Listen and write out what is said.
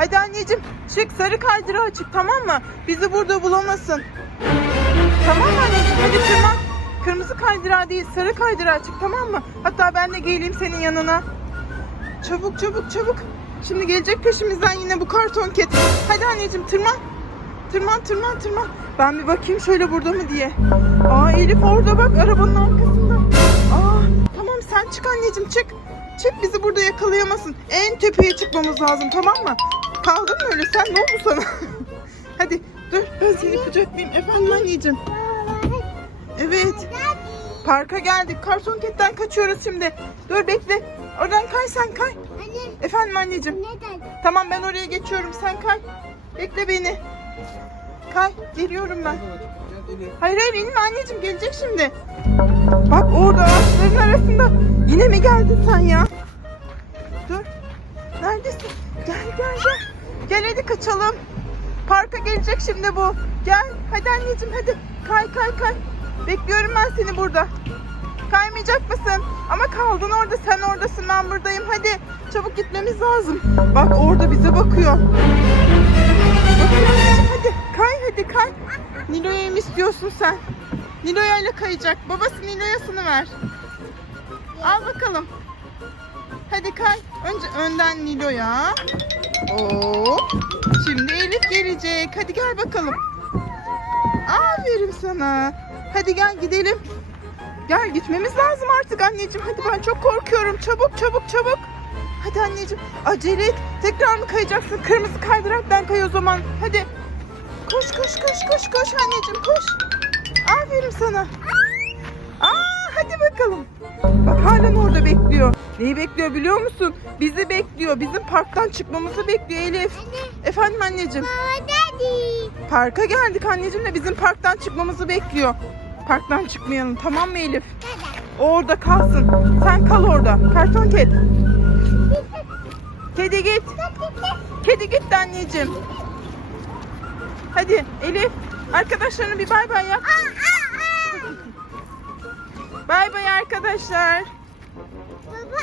Hadi anneciğim çık sarı kaydırağa çık tamam mı? Bizi burada bulamasın. Tamam mı anneciğim hadi tırman. Kırmızı kaydırağa değil sarı kaydırağa çık tamam mı? Hatta ben de geleyim senin yanına. Çabuk çabuk çabuk. Şimdi gelecek peşimizden yine bu karton ket. Hadi anneciğim tırman. Tırman tırman tırman. Ben bir bakayım şöyle burada mı diye. Aa Elif orada bak arabanın arkasında. Aa tamam sen çık anneciğim çık. Çık bizi burada yakalayamasın. En tepeye çıkmamız lazım tamam mı? Kaldın mı öyle sen ne oldu sana? Hadi dur ben seni kucaklayayım. Efendim anneciğim. Evet. Parka geldik. Karton ketten kaçıyoruz şimdi. Dur bekle. Oradan kay sen kay. Anne Efendim anneciğim. neden? Tamam ben oraya geçiyorum sen kay. Bekle beni. Kay geliyorum ben. Hayır hayır inme anneciğim gelecek şimdi. Bak orada ağaçların arasında. Yine mi geldin sen ya? Neredesin? Gel gel gel. Gel hadi kaçalım. Parka gelecek şimdi bu. Gel hadi anneciğim hadi. Kay kay kay. Bekliyorum ben seni burada. Kaymayacak mısın? Ama kaldın orada sen oradasın ben buradayım hadi. Çabuk gitmemiz lazım. Bak orada bize bakıyor. Hadi. Kay hadi kay. Nilo'ya mı istiyorsun sen? Nilo'ya ile kayacak. Babası Nilo'yasını ver. Al bakalım. Hadi kay. Önce önden Nilo'ya. Hop. Şimdi Elif gelecek. Hadi gel bakalım. Aferin sana. Hadi gel gidelim. Gel gitmemiz lazım artık anneciğim. Hadi ben çok korkuyorum. Çabuk çabuk çabuk. Hadi anneciğim acele et. Tekrar mı kayacaksın? Kırmızı kaydıraktan kay o zaman. Hadi. Koş koş koş koş koş anneciğim koş. Aferin sana. Aa bakalım. Bak halen orada bekliyor. Neyi bekliyor biliyor musun? Bizi bekliyor. Bizim parktan çıkmamızı bekliyor Elif. Efendim anneciğim. Daddy. Parka geldik anneciğim de bizim parktan çıkmamızı bekliyor. Parktan çıkmayalım tamam mı Elif? O orada kalsın. Sen kal orada. Karton kedi. Kedi git. Kedi git de anneciğim. Hadi Elif. Arkadaşlarına bir bay bay yap. Bay bay arkadaşlar. Baba.